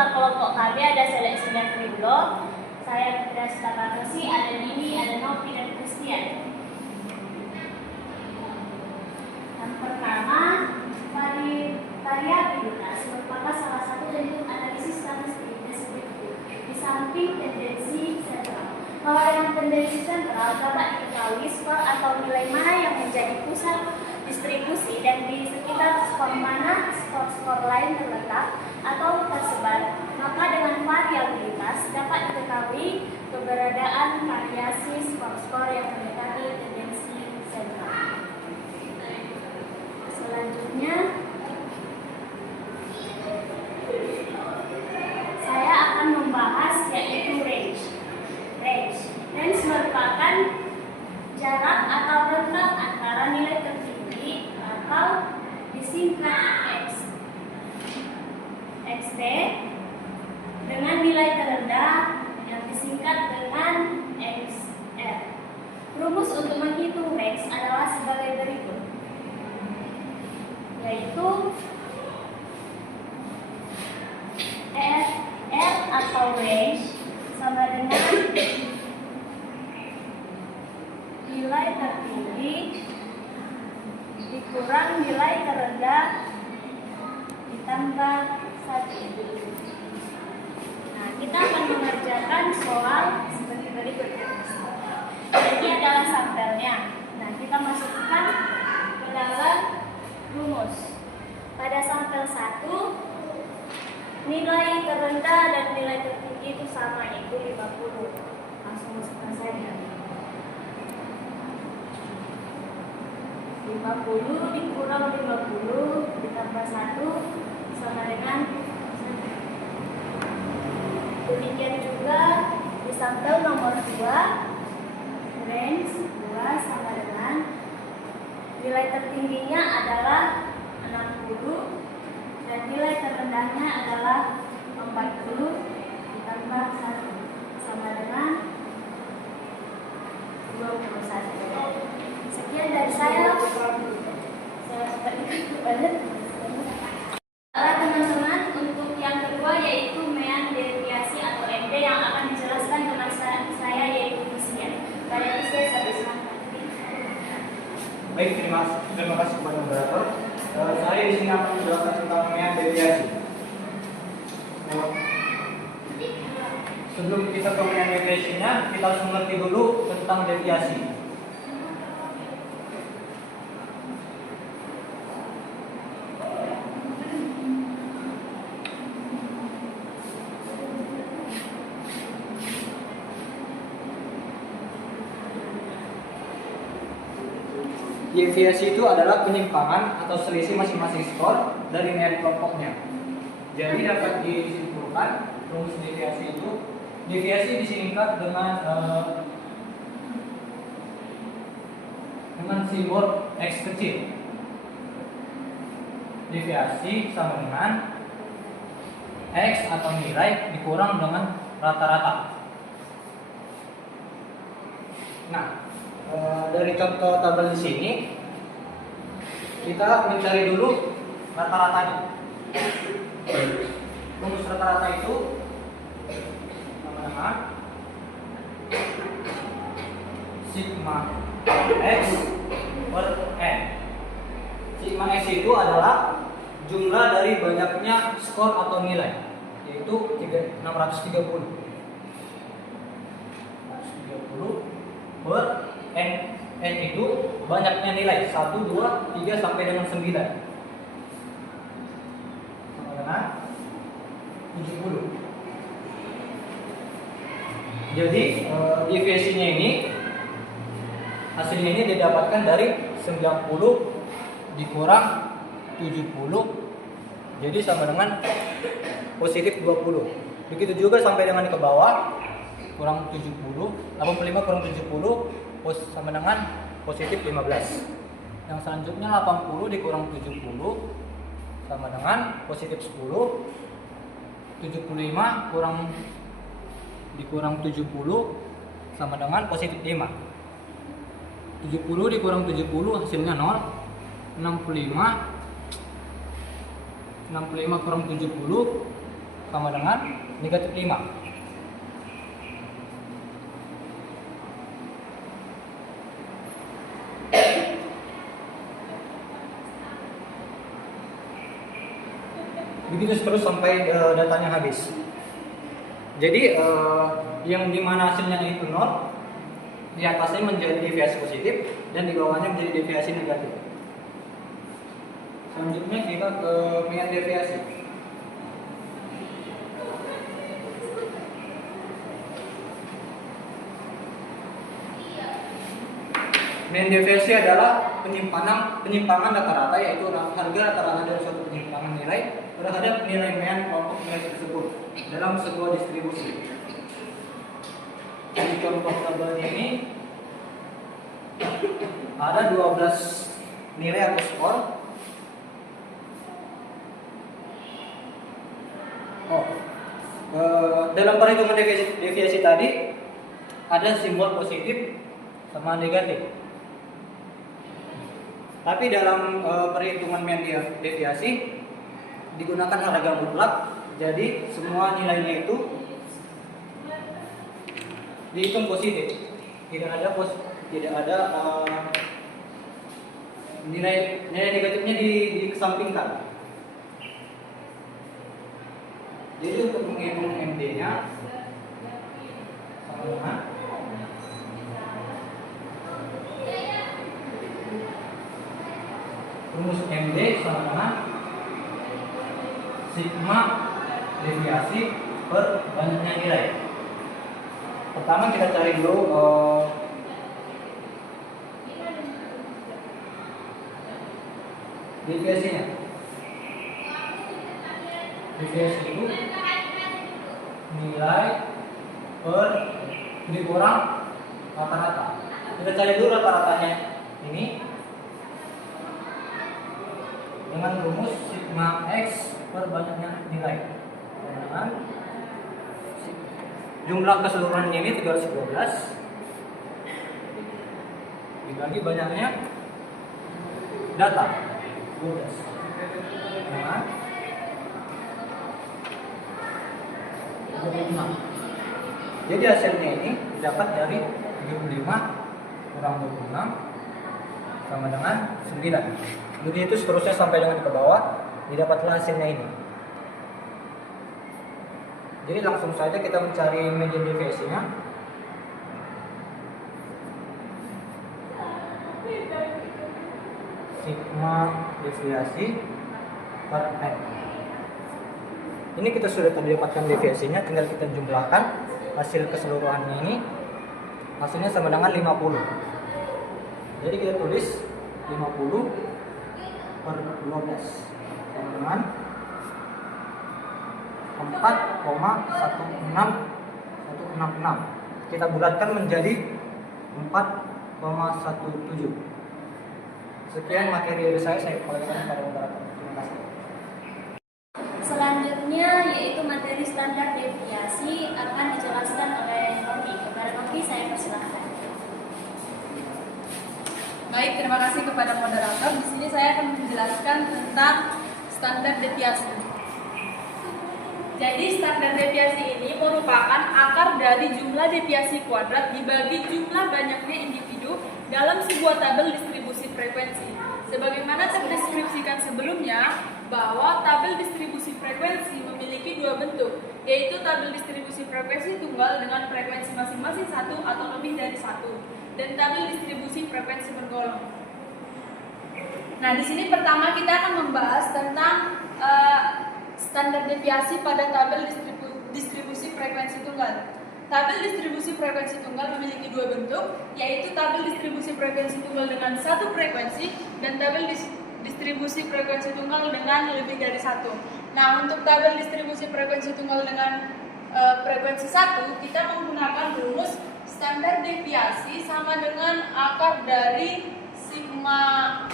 anggota kelompok kami ada seleksinya Kriblo. Saya Putri Stakatosi, ada Nini, ada Novi, dan Christian. Yang pertama, variabilitas merupakan salah satu bentuk analisis statistik deskriptif di samping tendensi sentral. Kalau dengan tendensi sentral dapat diketahui skor atau nilai mana yang menjadi pusat distribusi dan di sekitar skor mana skor-skor lain terletak atau tersebar, maka dengan variabilitas dapat diketahui keberadaan variasi skor-skor yang mendekati tendensi sentral. Selanjutnya, saya akan membahas yaitu range. Range merupakan jarak atau rentang antara nilai tertinggi atau disingkat XT dengan nilai terendah yang disingkat dengan XR. Rumus untuk menghitung range adalah sebagai berikut, yaitu R atau range sama dengan nilai tertinggi dikurang nilai terendah ditambah 1. Nah, kita akan mengerjakan soal seperti berikutnya. Ini adalah sampelnya. Nah, kita masukkan ke dalam rumus. Pada sampel 1, nilai terendah dan nilai tertinggi itu sama, yaitu 50. Langsung masukkan saja. 50 dikurang 50 ditambah 1 sama dengan 1. Demikian juga di sampel nomor 2, range 2 sama dengan nilai tertingginya adalah 60 dan nilai terendahnya adalah 40 ditambah 1 sama dengan 21. Sekian dari saya teman-teman. Untuk yang kedua yaitu mean deviasi atau MD yang akan dijelaskan dengan saya yaitu Christian. Pada Christian saya silakan. Baik, terima kasih kepada moderator. Saya di sini akan menjelaskan tentang mean deviasi. Sebelum kita ke mean deviasinya, kita harus mengerti dulu tentang deviasi. Deviasi itu adalah penyimpangan atau selisih masing-masing skor dari nilai kelompoknya. Jadi dapat disimpulkan rumus deviasi itu, deviasi disingkat dengan simbol X kecil. Deviasi sama dengan X atau nilai dikurang dengan rata-rata. Nah, dari contoh tabel di sini kita mencari dulu rata-ratanya. Rumus rata-rata itu sama dengan sigma X per N. Sigma X itu adalah jumlah dari banyaknya skor atau nilai, yaitu 630 per N itu banyaknya nilai 1, 2, 3 sampai dengan 9 sama dengan 70. Jadi deviasinya ini hasilnya ini didapatkan dari 90 dikurang 70, jadi sama dengan positif 20. Begitu juga sampai dengan ke bawah, kurang 70, 85 kurang 70 sama dengan positif 15. Yang selanjutnya 80 dikurang 70 sama dengan positif 10. 75 dikurang 70 sama dengan positif 5. 70 dikurang 70 hasilnya 0. 65 kurang 70 sama dengan negatif 5. Begitu terus sampai datanya habis. Jadi yang dimana hasilnya itu 0, di atasnya menjadi deviasi positif dan di bawahnya menjadi deviasi negatif. Selanjutnya kita ke mean deviasi. Mean deviasi adalah penyimpangan rata-rata, yaitu harga rata-rata dari suatu penyimpangan nilai terhadap nilai mean kelompok nilai tersebut dalam sebuah distribusi. Di contoh tabelnya ini ada 12 nilai atau skor. Dalam perhitungan deviasi tadi ada simbol positif sama negatif. Tapi dalam perhitungan mean deviasi digunakan harga mutlak, jadi semua nilainya itu dihitung positif. Tidak ada nilai negatifnya dikesampingkan. Jadi untuk menghitung MD-nya sama dengan rumus MD sama dengan sigma deviasi per banyaknya nilai. Pertama kita cari dulu deviasinya. Deviasi itu nilai per dikurang rata-rata. Kita cari dulu rata-ratanya ini dengan rumus sigma x per banyaknya nilai. Dengan jumlah keseluruhannya ini 312 dibagi banyaknya data 12 dengan 26. Jadi hasilnya ini didapat dari 75 kurang 26 sama dengan 9. Begitu seterusnya sampai dengan ke bawah, didapatlah hasilnya ini. Jadi langsung saja kita mencari median deviasinya. Sigma deviasi per n. Ini kita sudah dapatkan deviasinya, tinggal kita jumlahkan hasil keseluruhannya ini. Hasilnya sama dengan 50. Jadi kita tulis 50 per 12 sama dengan 4,16166. Kita bulatkan menjadi 4,17. Sekian materi dari saya kembalikan kepada moderator. Terima kasih. Selanjutnya yaitu materi standar deviasi akan dijelaskan oleh Novi. Kepada Novi saya persilahkan. Baik, terima kasih kepada moderator. Di sini saya akan menjelaskan tentang standar deviasi. Jadi standar deviasi ini merupakan akar dari jumlah deviasi kuadrat dibagi jumlah banyaknya individu dalam sebuah tabel distribusi frekuensi. Sebagaimana terdeskripsikan sebelumnya, bahwa tabel distribusi frekuensi memiliki dua bentuk, yaitu tabel distribusi frekuensi tunggal dengan frekuensi masing-masing satu atau lebih dari satu, dan tabel distribusi frekuensi bergolong. Nah, di sini pertama kita akan membahas tentang standar deviasi pada tabel distribusi frekuensi tunggal. Tabel distribusi frekuensi tunggal memiliki dua bentuk, yaitu tabel distribusi frekuensi tunggal dengan satu frekuensi dan tabel distribusi frekuensi tunggal dengan lebih dari satu. Nah, untuk tabel distribusi frekuensi tunggal dengan frekuensi satu, kita menggunakan rumus standar deviasi sama dengan akar dari sigma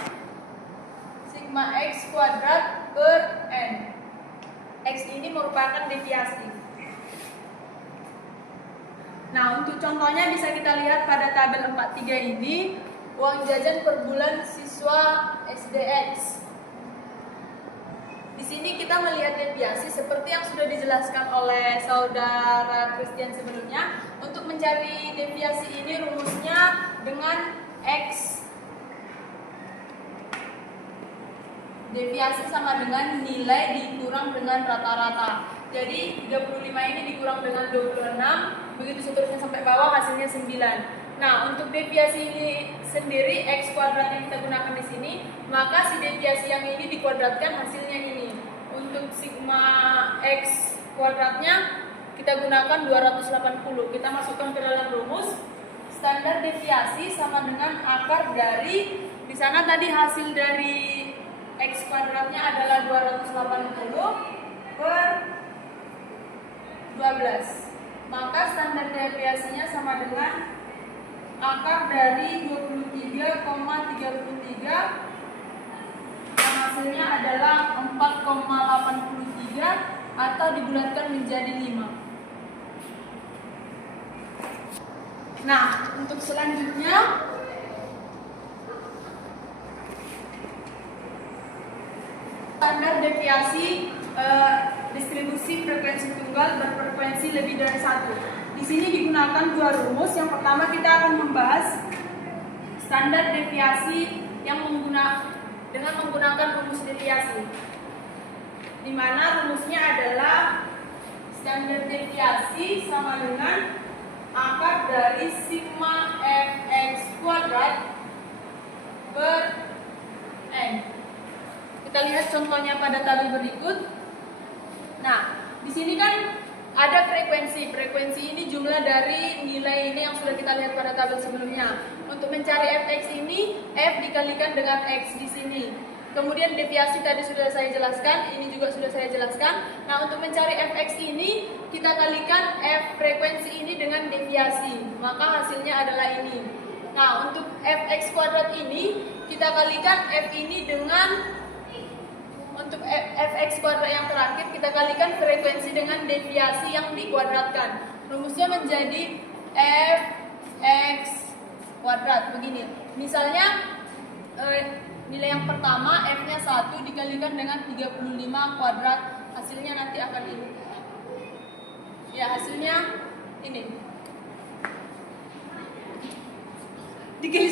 x kuadrat per n. X ini merupakan deviasi. Nah, untuk contohnya bisa kita lihat pada tabel 43 ini, uang jajan per bulan siswa SDX. Di sini kita melihat deviasi seperti yang sudah dijelaskan oleh saudara Christian sebelumnya. Untuk mencari deviasi ini rumusnya dengan X. Deviasi sama dengan nilai dikurang dengan rata-rata. Jadi 35 ini dikurang dengan 26, begitu seterusnya sampai bawah hasilnya 9. Nah, untuk deviasi ini sendiri X kuadrat yang kita gunakan di sini, maka si deviasi yang ini dikuadratkan hasilnya ini. Untuk sigma X kuadratnya kita gunakan 280. Kita masukkan ke dalam rumus. Standar deviasi sama dengan akar dari, di sana tadi hasil dari X kuadratnya adalah 280 per 12. Maka standar deviasinya sama dengan akar dari 23,33 yang hasilnya adalah 4,83 atau dibulatkan menjadi 5. Nah, untuk selanjutnya standar deviasi distribusi frekuensi tunggal berfrekuensi lebih dari 1. Di sini digunakan dua rumus. Yang pertama kita akan membahas standar deviasi yang dengan menggunakan rumus deviasi, di mana rumusnya adalah standar deviasi sama dengan akar dari sigma fx kuadrat per n. Kita lihat contohnya pada tabel berikut. Nah, di sini kan ada frekuensi. Frekuensi ini jumlah dari nilai ini yang sudah kita lihat pada tabel sebelumnya. Untuk mencari fx ini, f dikalikan dengan x di sini. Kemudian deviasi tadi sudah saya jelaskan, ini juga sudah saya jelaskan. Nah, untuk mencari fx ini, kita kalikan f frekuensi ini dengan deviasi. Maka hasilnya adalah ini. Nah, untuk fx kuadrat ini, kita kalikan f ini dengan, untuk fx kuadrat yang terakhir, kita kalikan frekuensi dengan deviasi yang dikuadratkan. Rumusnya menjadi fx kuadrat begini. Misalnya nilai yang pertama f-nya 1 dikalikan dengan 35 kuadrat, hasilnya nanti akan ini. Ya, hasilnya ini. Dikali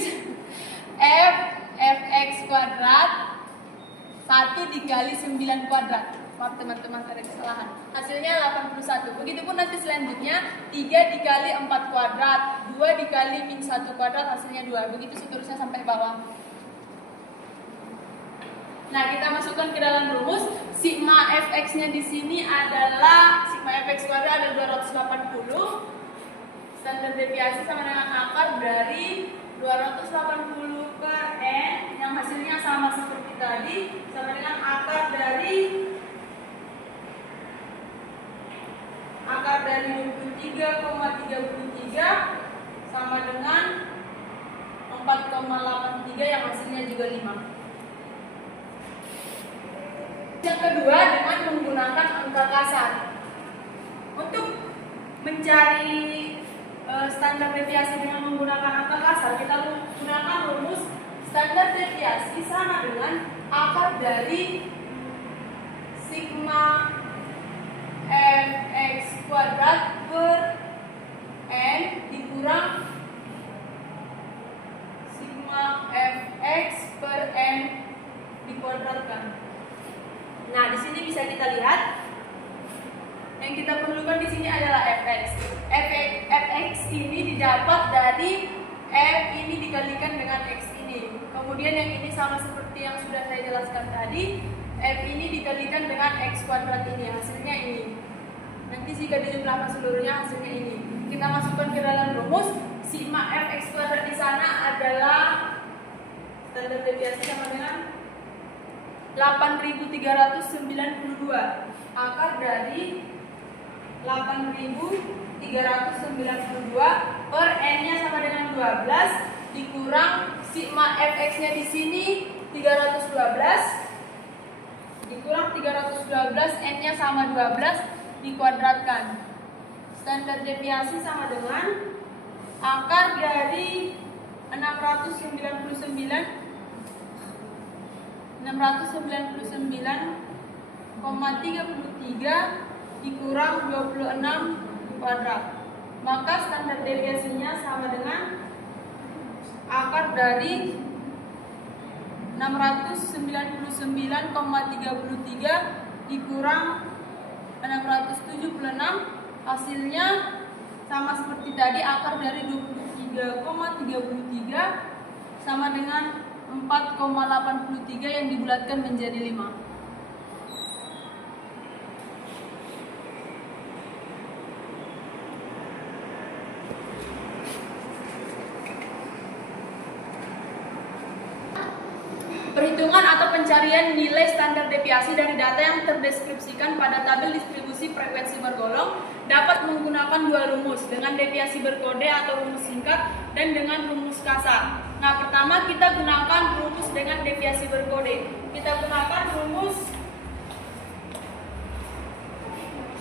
fx kuadrat 1 dikali 9 kuadrat. Maaf teman-teman, ada kesalahan. Hasilnya 81. Begitupun nanti selanjutnya 3 dikali 4 kuadrat, 2 dikali min 1 kuadrat, hasilnya 2. Begitu seterusnya sampai bawah. Nah, kita masukkan ke dalam rumus. Sigma fx-nya di sini adalah sigma fx kuadrat ada 280. Standar deviasi sama dengan akar dari 280 per n yang hasilnya sama seperti tadi, sama dengan akar dari 23,33 sama dengan 4,83 yang hasilnya juga 5. Yang kedua, dengan menggunakan angka kasar. Untuk mencari standar deviasi dengan menggunakan angka kasar, kita menggunakan rumus standar deviasi sama dengan akar dari sigma fx kuadrat per n dikurang sigma fx per n dikuadratkan. Nah, di sini bisa kita lihat yang kita perlukan di sini adalah fx. Fx ini didapat dari f ini dikalikan dengan x ini. Kemudian yang ini sama seperti yang sudah saya jelaskan tadi, f ini dikalikan dengan x kuadrat ini, hasilnya ini. Nanti jika dijumlahkan seluruhnya hasilnya ini. Kita masukkan ke dalam rumus. Sigma fx kuadrat di sana adalah standar deviasi sama dengan 8.392 akar dari 8.392 per n-nya sama dengan 12 dikurang sigma fx-nya di sini 312 dikurang 312, n-nya sama 12 dikuadratkan. Standar deviasi sama dengan akar dari 699 dikurang 26 kuadrat. Maka standar deviasinya sama dengan akar dari 699,33 dikurang 676, hasilnya sama seperti tadi, akar dari 23,33 sama dengan 4,83 yang dibulatkan menjadi 5. Perhitungan atau pencarian nilai standar deviasi dari data yang terdeskripsikan pada tabel distribusi frekuensi bergolong dapat menggunakan dua rumus, dengan deviasi berkode atau rumus singkat dan dengan rumus kasar. Nah, pertama kita gunakan rumus dengan deviasi berkode. Kita gunakan rumus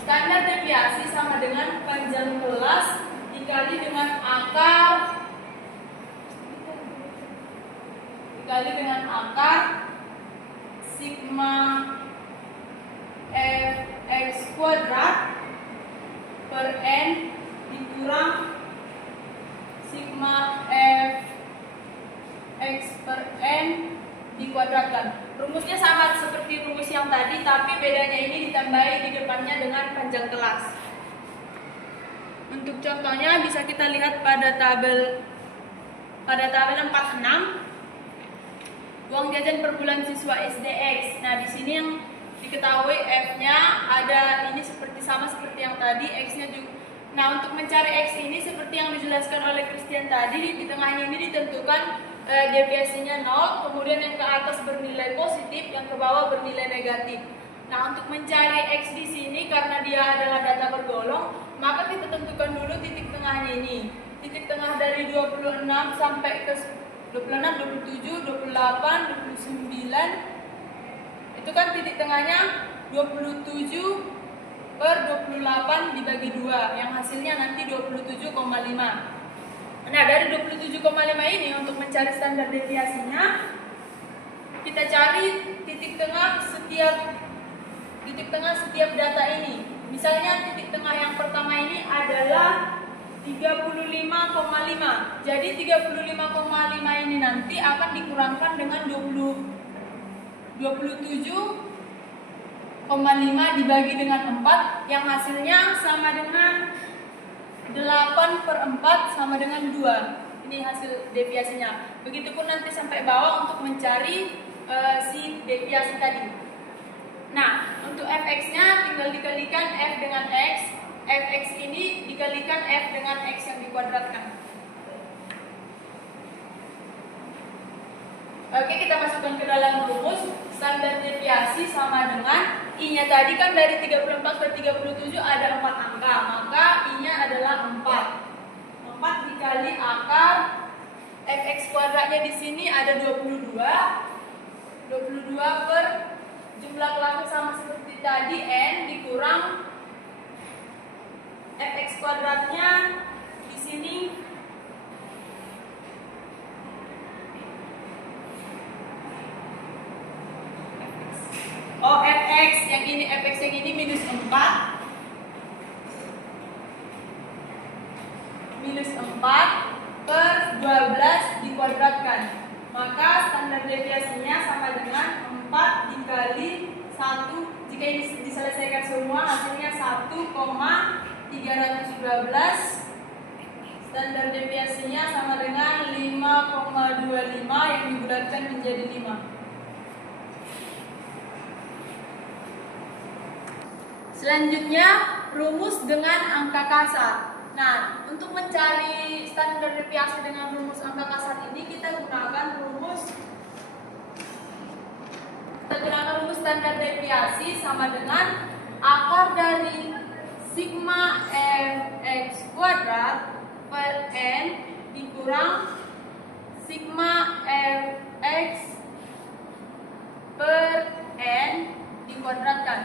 standar deviasi sama dengan panjang kelas dikali dengan akar sigma fx kuadrat per n dikurang sigma fx per n dikuadratkan. Rumusnya sama seperti rumus yang tadi, tapi bedanya ini ditambahi di depannya dengan panjang kelas. Untuk contohnya bisa kita lihat pada tabel 46. Uang jajan per bulan siswa SDX. Nah, di sini yang diketahui F-nya ada ini sama seperti yang tadi, X-nya juga. Nah, untuk mencari X ini seperti yang dijelaskan oleh Christian tadi, di tengahnya ini ditentukan deviasinya 0, kemudian yang ke atas bernilai positif, yang ke bawah bernilai negatif. Nah, untuk mencari X di sini karena dia adalah data bergolong, maka kita tentukan dulu titik tengahnya ini. Titik tengah dari 26 sampai ke 26, 27, 28, 29. Itu kan titik tengahnya 27 per 28 dibagi 2, yang hasilnya nanti 27,5. Nah, dari 27,5 ini untuk mencari standar deviasinya, kita cari titik tengah setiap data ini. Misalnya titik tengah yang pertama ini adalah 35,5. Jadi 35,5 ini nanti akan dikurangkan dengan 27,5 dibagi dengan 4, yang hasilnya sama dengan 8/4 sama dengan 2. Ini hasil deviasinya. Begitupun nanti sampai bawah untuk mencari si deviasi tadi. Nah, untuk fx-nya tinggal dikalikan f dengan x. Fx ini dikalikan f dengan x yang dikuadratkan. Oke, kita masukkan ke dalam rumus. Standar deviasi sama dengan I-nya tadi kan dari 34 ke 37 ada 4 angka, maka I-nya adalah 4. 4 dikali akar fx kuadratnya di sini ada 22. 22 per jumlah kelasnya sama seperti tadi, n dikurang fx kuadratnya di sini fx yang ini minus 4 per 12 dikuadratkan. Maka standar deviasinya sama dengan 4 dikali 1. Jika ini diselesaikan semua hasilnya 1,312. Standar deviasinya sama dengan 5,25 yang dibulatkan menjadi 5. Selanjutnya, rumus dengan angka kasar. Nah, untuk mencari standar deviasi dengan rumus angka kasar ini kita gunakan rumus standar deviasi sama dengan akar dari sigma fx kuadrat per n dikurang sigma fx per n dikuadratkan.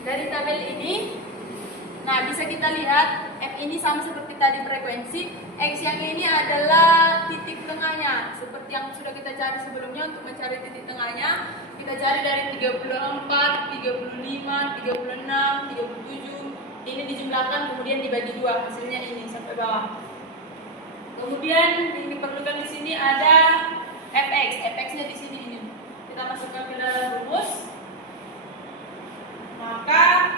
Dari tabel ini, nah bisa kita lihat f ini sama seperti tadi frekuensi, x yang ini adalah titik tengah tengahnya. Seperti yang sudah kita cari sebelumnya, untuk mencari titik tengahnya, kita cari dari 34, 35, 36, 37. Ini dijumlahkan kemudian dibagi 2, hasilnya ini sampai bawah. Kemudian yang diperlukan di sini ada fx. Fx-nya di sini ini. Kita masukkan ke dalam rumus. Maka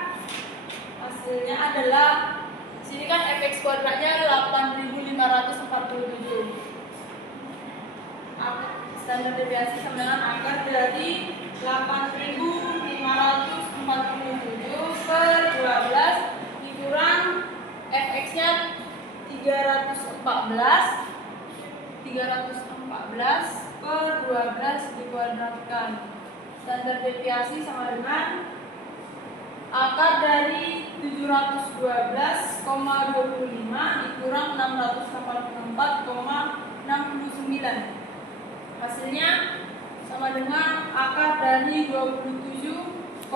hasilnya adalah di sini kan fx kuadratnya 8.547. Standar deviasi sama dengan akar dari 8.547 per 12 dikurang fx-nya 314 per 12 dikuadratkan. Standar deviasi sama dengan akar dari 712,25 dikurang 684,69. Hasilnya sama dengan akar dari 27,56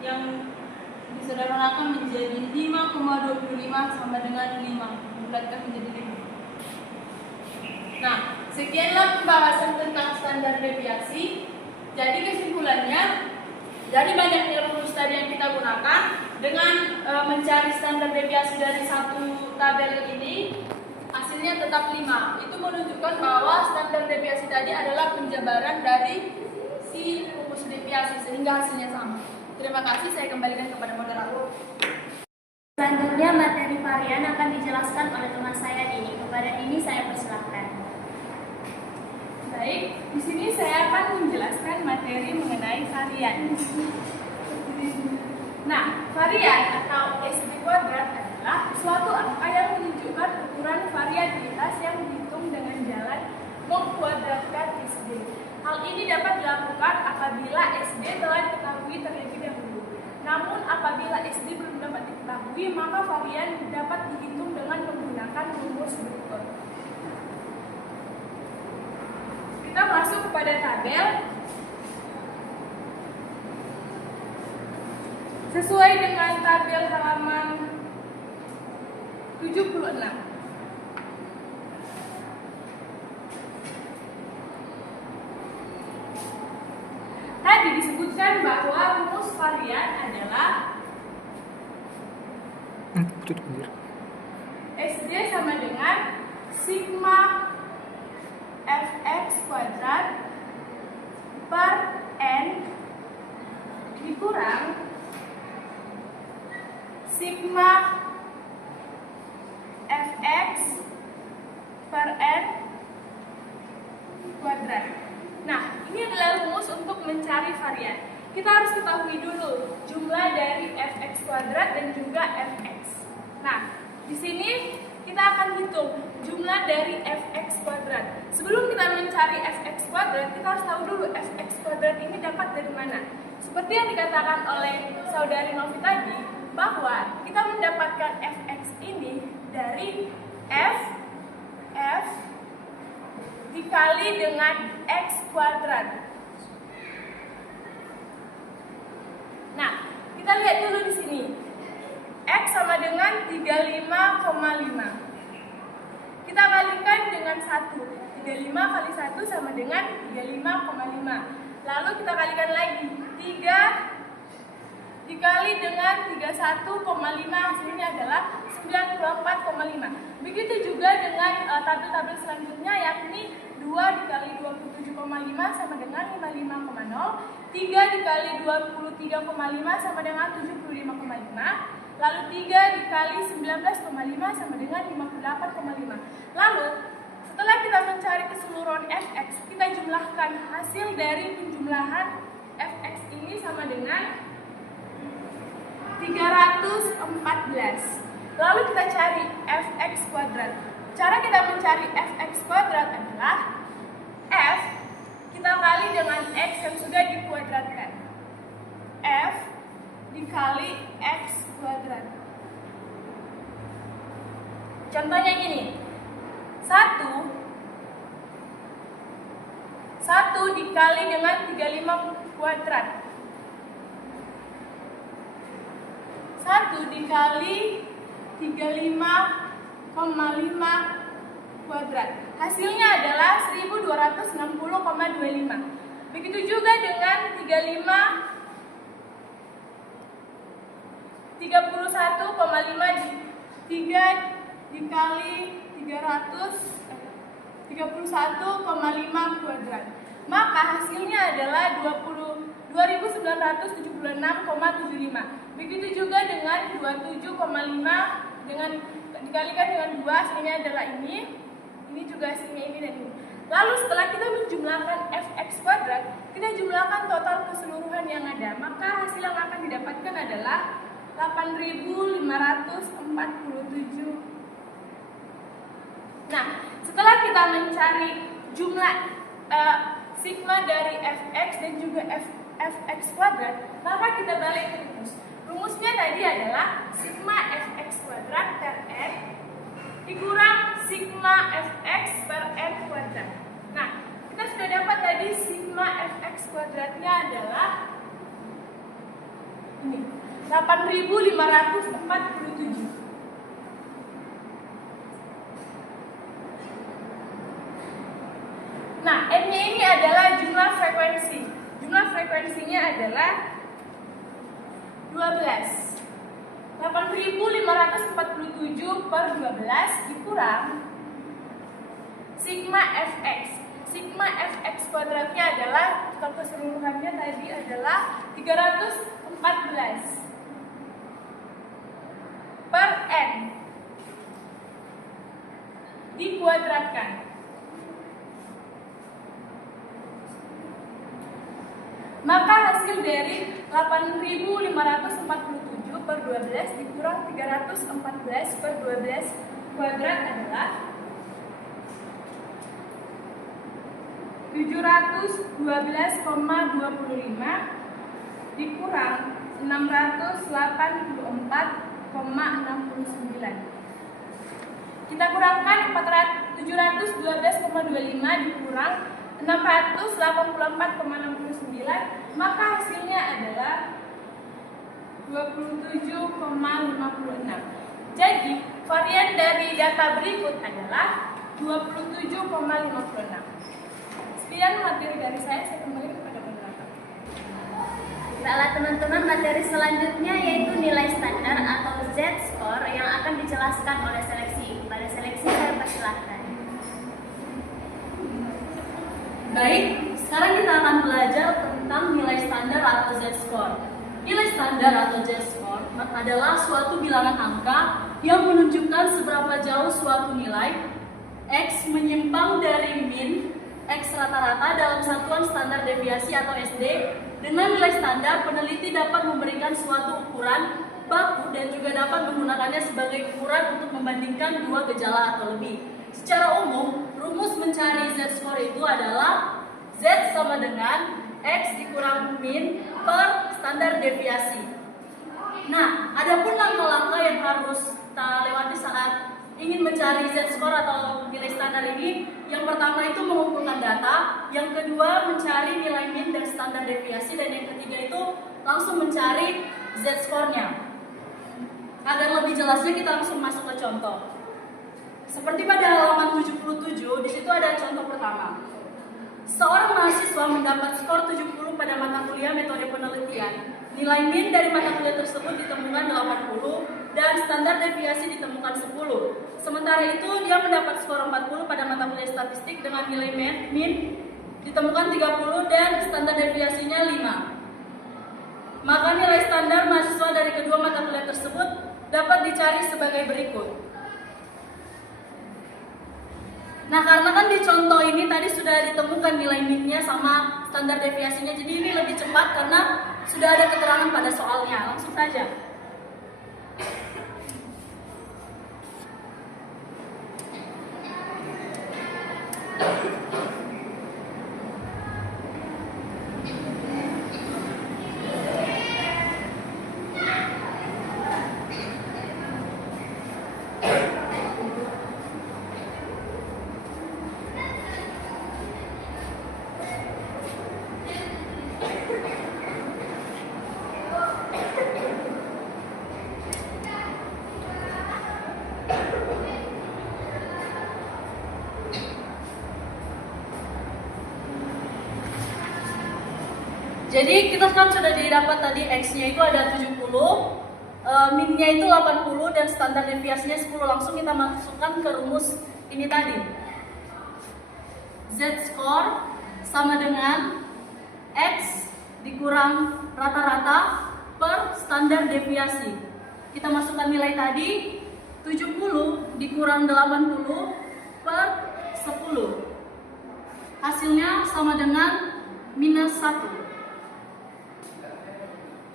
yang disederhanakan menjadi 5,25 sama dengan 5, dibulatkan menjadi 5. Nah, sekianlah pembahasan tentang standar deviasi. Jadi kesimpulannya, dari banyaknya rumus tadi yang kita gunakan dengan mencari standar deviasi dari satu tabel ini, hasilnya tetap 5. Itu menunjukkan bahwa standar deviasi tadi adalah penjabaran dari si rumus deviasi sehingga hasilnya sama. Terima kasih, saya kembalikan kepada moderator. Selanjutnya materi varian akan dijelaskan oleh teman saya Nini. Kepada Nini saya persilahkan. Baik, di sini saya akan menjelaskan materi mengenai varian. Nah, varian atau SD kuadrat adalah suatu angka yang menunjukkan ukuran variabilitas yang dihitung dengan jalan mengkuadratkan SD. Hal ini dapat dilakukan apabila SD telah diketahui terlebih dahulu. Namun apabila SD belum dapat diketahui, maka varian dapat dihitung dengan menggunakan rumus berikut. Kita masuk kepada tabel. Sesuai dengan tabel halaman 76. Tadi disebutkan bahwa rumus varian adalah SD sama dengan sigma fx kuadrat per n dikurang sigma fx per n kuadrat. Nah, ini adalah rumus untuk mencari varian. Kita harus ketahui dulu jumlah dari fx kuadrat dan juga fx. Nah, di sini kita akan hitung jumlah dari fx kuadrat. Sebelum kita mencari fx kuadrat, kita harus tahu dulu fx kuadrat ini dapat dari mana. Seperti yang dikatakan oleh saudari Novi tadi, bahwa kita mendapatkan fx ini dari f dikali dengan x kuadrat. Nah, kita lihat dulu di sini. X sama dengan 35,5. Kita kalikan dengan 1. 35 kali 1 sama dengan 35,5. Lalu kita kalikan lagi. 3 dikali dengan 31,5, hasilnya adalah 94,5. Begitu juga dengan tabel-tabel selanjutnya, yakni 2 dikali 27,5 sama dengan 55,0. 3 dikali 23,5 sama dengan 75,5. Lalu 3 dikali 19,5 sama dengan 58,5. Lalu setelah kita mencari keseluruhan fx, kita jumlahkan hasil dari penjumlahan fx ini sama dengan 314. Lalu kita cari fx kuadrat. Cara kita mencari fx kuadrat adalah f kita kali dengan x yang sudah dikuadratkan. F dikali x kuadrat. Contohnya gini. 1 dikali dengan 35 kuadrat. 1 dikali 35,5 kuadrat. Hasilnya adalah 1260,25. Begitu juga dengan 31,5 dikali 31,5 kuadrat. Maka hasilnya adalah 2976,75. Begitu juga dengan 27,5 dengan dikalikan dengan 2, hasilnya adalah ini. Ini juga hasilnya ini dan ini. Lalu setelah kita menjumlahkan fx kuadrat, kita jumlahkan total keseluruhan yang ada. Maka hasil yang akan didapatkan adalah 8.547. Nah, setelah kita mencari jumlah sigma dari fx dan juga fx kuadrat, maka kita balik ke rumus. Rumusnya tadi adalah sigma fx kuadrat per n dikurang sigma fx per n kuadrat. Nah, kita sudah dapat tadi sigma fx kuadratnya adalah ini, 8.547. Nah, n-nya ini adalah jumlah frekuensi. Jumlah frekuensinya adalah 12. 8.547 per 12 dikurang sigma fx. Sigma fx kuadratnya adalah, total keseluruhannya tadi adalah 314 per n dikuadratkan. Maka hasil dari 8.547 per 12 dikurang 314 per 12 kuadrat adalah 712,25 dikurang 684,69. Kita kurangkan 712,25 dikurang 684,69, maka hasilnya adalah 27,56. Jadi, varian dari data berikut adalah 27,56. Sekian materi dari saya kembali kepada moderator. Baiklah teman-teman, materi selanjutnya yaitu nilai standar atau Z-score yang akan dijelaskan oleh seleksi. Pada seleksi saya persilahkan. Baik, sekarang kita akan belajar tentang nilai standar atau Z-score. Nilai standar atau Z-score adalah suatu bilangan angka yang menunjukkan seberapa jauh suatu nilai X menyimpang dari min X rata-rata dalam satuan standar deviasi atau SD. Dengan nilai standar, peneliti dapat memberikan suatu ukuran baku dan juga dapat menggunakannya sebagai ukuran untuk membandingkan dua gejala atau lebih. Secara umum, rumus mencari Z-score itu adalah Z sama dengan X dikurang min per standar deviasi. Nah, ada pun langkah-langkah yang harus kita lewati saat ingin mencari Z-score atau nilai standar ini. Yang pertama itu mengumpulkan data, yang kedua mencari nilai min dan standar deviasi, dan yang ketiga itu langsung mencari Z-score-nya. Agar lebih jelasnya kita langsung masuk ke contoh. Seperti pada halaman 77, di situ ada contoh pertama. Seorang mahasiswa mendapat skor 70 pada mata kuliah metode penelitian. Nilai min dari mata kuliah tersebut ditemukan 80 dan standar deviasi ditemukan 10. Sementara itu dia mendapat skor 40 pada mata kuliah statistik dengan nilai min ditemukan 30 dan standar deviasinya 5. Maka nilai standar mahasiswa dari kedua mata kuliah tersebut dapat dicari sebagai berikut. Nah, karena kan di contoh ini tadi sudah ditemukan nilai min-nya sama standar deviasinya, jadi ini lebih cepat karena sudah ada keterangan pada soalnya. Langsung saja. Jadi kita kan sudah didapat tadi X-nya itu ada 70, min-nya itu 80 dan standar deviasinya 10. Langsung kita masukkan ke rumus ini tadi. Z-score sama dengan X dikurang rata-rata per standar deviasi. Kita masukkan nilai tadi, 70 dikurang 80 per 10. Hasilnya sama dengan minus 1.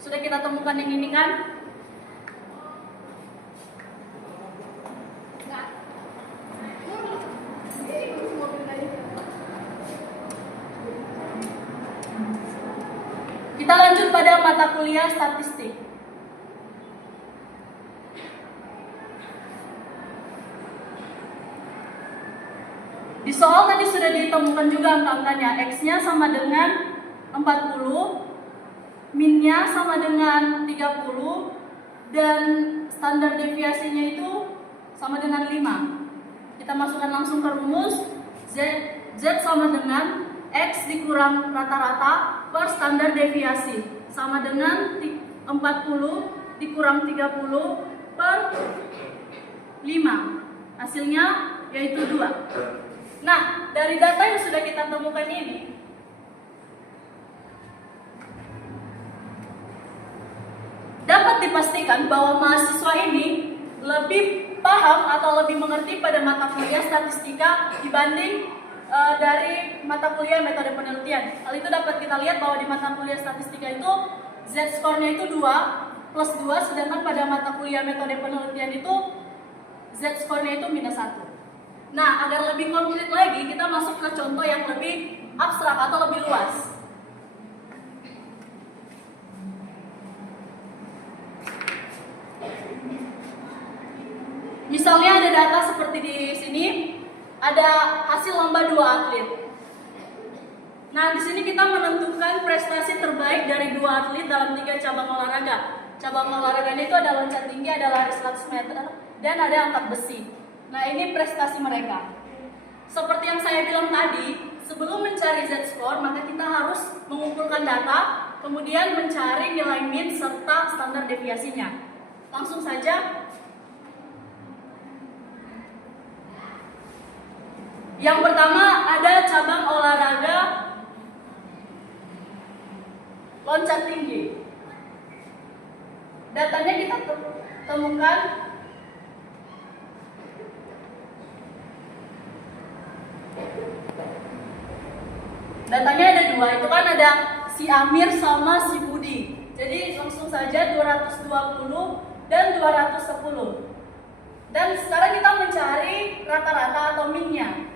Sudah kita temukan yang ini kan? Kita lanjut pada mata kuliah statistik. Di soal tadi sudah ditemukan juga angka-angkanya. X-nya sama dengan 40, min-nya sama dengan 30, dan standar deviasinya itu sama dengan 5. Kita masukkan langsung ke rumus. Z sama dengan X dikurang rata-rata per standar deviasi sama dengan 40 dikurang 30 per 5. Hasilnya yaitu 2. Nah, dari data yang sudah kita temukan ini, dapat dipastikan bahwa mahasiswa ini lebih paham atau lebih mengerti pada mata kuliah statistika dibanding dari mata kuliah metode penelitian. Hal itu dapat kita lihat bahwa di mata kuliah statistika itu Z-score-nya itu 2 plus 2, sedangkan pada mata kuliah metode penelitian itu Z-score-nya itu minus 1. Nah, agar lebih konkret lagi, kita masuk ke contoh yang lebih abstrak atau lebih luas. Misalnya ada data seperti di sini, ada hasil lomba 2 atlet. Nah, di sini kita menentukan prestasi terbaik dari 2 atlet dalam 3 cabang olahraga. Cabang olahraganya itu ada loncat tinggi, ada lari 100 meter, dan ada angkat besi. Nah, ini prestasi mereka. Seperti yang saya bilang tadi, sebelum mencari Z-score, maka kita harus mengumpulkan data, kemudian mencari nilai min serta standar deviasinya. Langsung saja. Yang pertama ada cabang olahraga loncat tinggi. Datanya kita temukan datanya ada 2, itu kan ada si Amir sama si Budi. Jadi langsung saja 220 dan 210. Dan sekarang kita mencari rata-rata atau min-nya.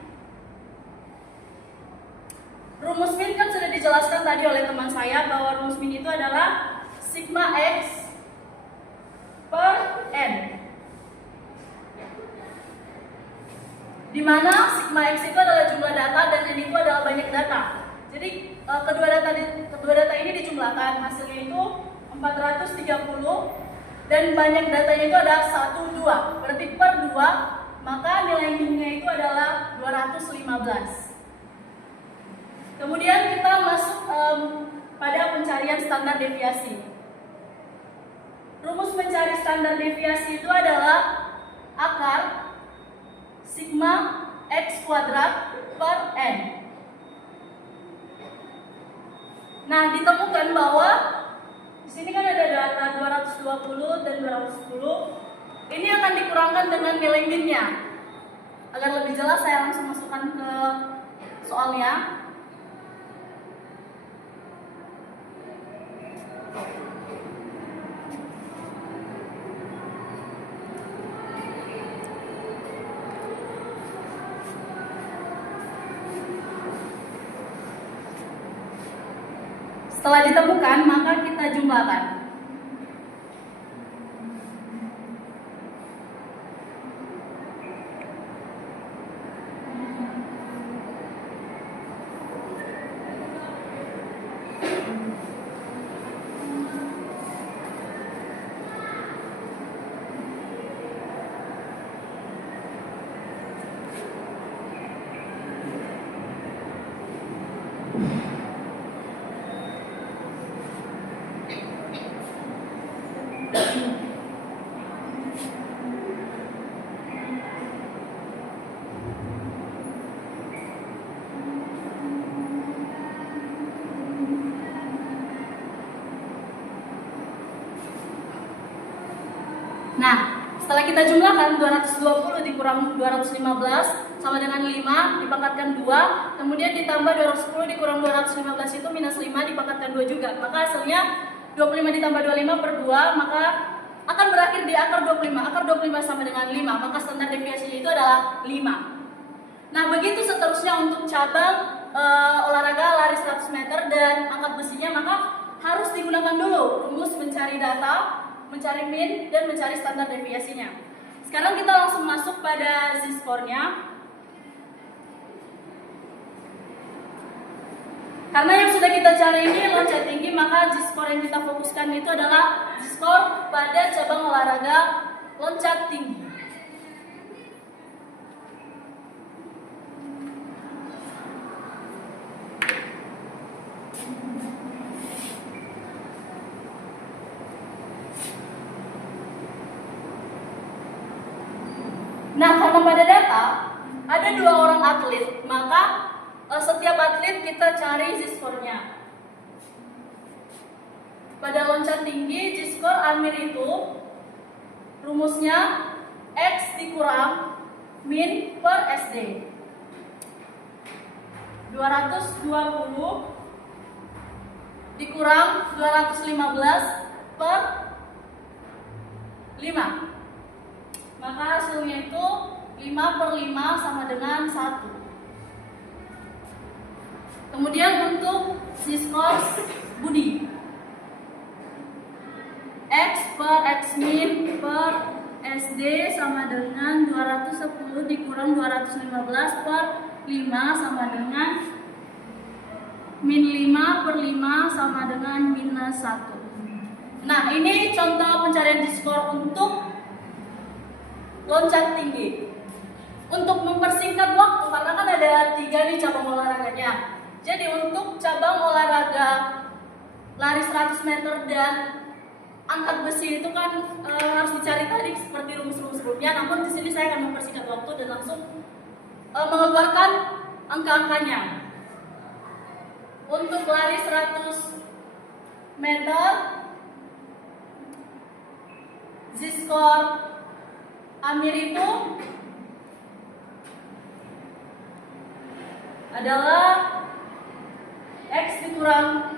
Rumus min kan sudah dijelaskan tadi oleh teman saya bahwa rumus min itu adalah sigma X per N, di mana sigma X itu adalah jumlah data dan N itu adalah banyak data. Jadi kedua data ini dijumlahkan, hasilnya itu 430 dan banyak datanya itu ada 1, 2. Berarti per 2, maka nilai min-nya itu adalah 215. Kemudian kita masuk pada pencarian standar deviasi. Rumus mencari standar deviasi itu adalah akar sigma X kuadrat per N. Nah, ditemukan bahwa di sini kan ada data 220 dan 210. Ini akan dikurangkan dengan nilai min-nya. Agar lebih jelas, saya langsung masukkan ke soalnya. Setelah ditemukan, maka kita jumlahkan. Setelah kita jumlahkan 220 dikurang 215 sama dengan 5 dipangkatkan 2, kemudian ditambah 210 dikurang 215 itu minus 5 dipangkatkan 2 juga. Maka hasilnya 25 ditambah 25 per 2, maka akan berakhir di akar 25. Akar 25 sama dengan 5, maka standar deviasinya itu adalah 5. Nah, begitu seterusnya untuk cabang olahraga lari 100 meter dan angkat besinya, maka harus digunakan dulu rumus mencari data, mencari min, dan mencari standar deviasinya. Sekarang kita langsung masuk pada z-score-nya. Karena yang sudah kita cari ini loncat tinggi, maka z-score yang kita fokuskan itu adalah z-score pada cabang olahraga loncat tinggi. Nah, karena pada data ada 2 orang atlet, maka setiap atlet kita cari z-score-nya. Pada loncat tinggi, z-score Amir itu rumusnya X dikurang min per SD. 220 dikurang 215 per 5. Maka hasilnya itu 5 per 5 sama dengan 1. Kemudian untuk z-score Budi, X per X min per SD sama dengan 210 dikurang 215 per 5 sama dengan min 5 per 5 sama dengan minus 1. Nah, ini contoh pencarian z-score untuk loncat tinggi. Untuk mempersingkat waktu, karena kan ada 3 nih cabang olahraganya. Jadi untuk cabang olahraga lari 100 meter dan angkat besi itu kan harus dicari tadi seperti rumus-rumus sebelumnya. Namun di sini saya akan mempersingkat waktu dan langsung mengeluarkan angka-angkanya. Untuk lari 100 meter, z-score Amir itu adalah X dikurang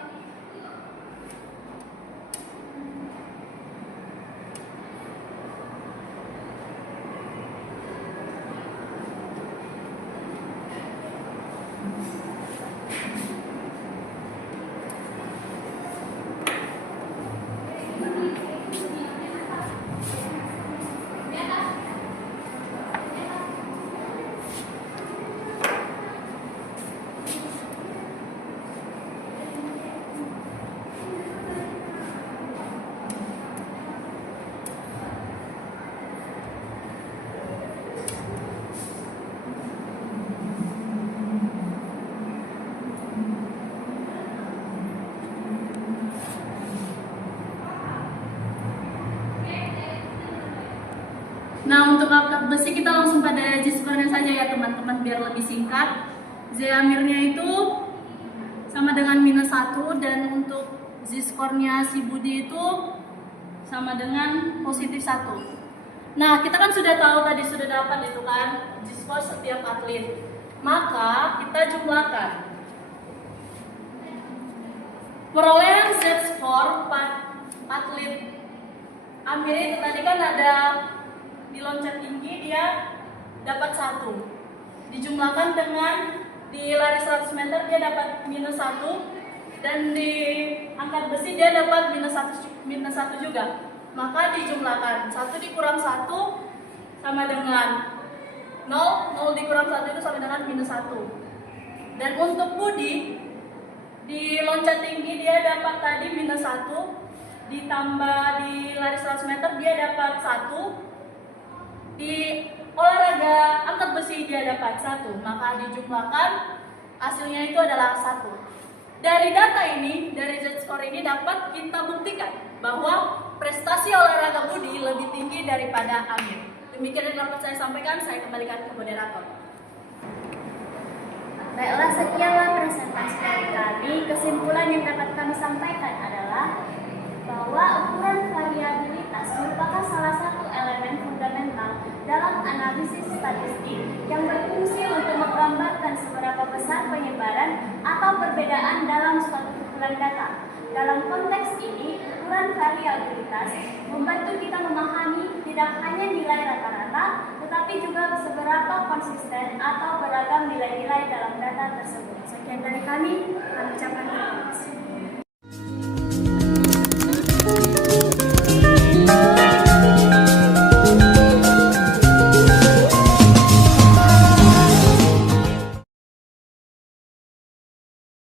Nah, untuk angkat besi kita langsung pada z-score-nya saja ya teman-teman biar lebih singkat. Z Amirnya itu sama dengan minus 1 dan untuk z-score-nya si Budi itu sama dengan positif 1. Nah, kita kan sudah tahu tadi sudah dapat itu kan z-score setiap atlet. Maka kita jumlahkan. Perolehan z-score atlet Amir itu tadi kan ada di loncat tinggi dia dapat 1, dijumlahkan dengan di lari 100 meter dia dapat minus 1, dan di angkat besi dia dapat minus 1 juga. Maka dijumlahkan 1 dikurang 1 sama dengan 0 dikurang 1 itu sama dengan minus 1. Dan untuk Budi di loncat tinggi dia dapat tadi minus 1, ditambah di lari 100 meter dia dapat 1, di olahraga angkat besi dia dapat 1, maka dijumlahkan hasilnya itu adalah 1. Dari data ini, dari z-score ini dapat kita buktikan bahwa prestasi olahraga Budi lebih tinggi daripada Amir. Demikian yang dapat saya sampaikan, saya kembalikan ke moderator. Baiklah, sekianlah presentasi dari kami. Kesimpulan yang dapat kami sampaikan adalah bahwa ukuran variabilitas merupakan salah satu elemen fundamental dalam analisis statistik yang berfungsi untuk menggambarkan seberapa besar penyebaran atau perbedaan dalam suatu kumpulan data. Dalam konteks ini, ukuran variabilitas membantu kita memahami tidak hanya nilai rata-rata, tetapi juga seberapa konsisten atau beragam nilai-nilai dalam data tersebut. Sekian dari kami ucapkan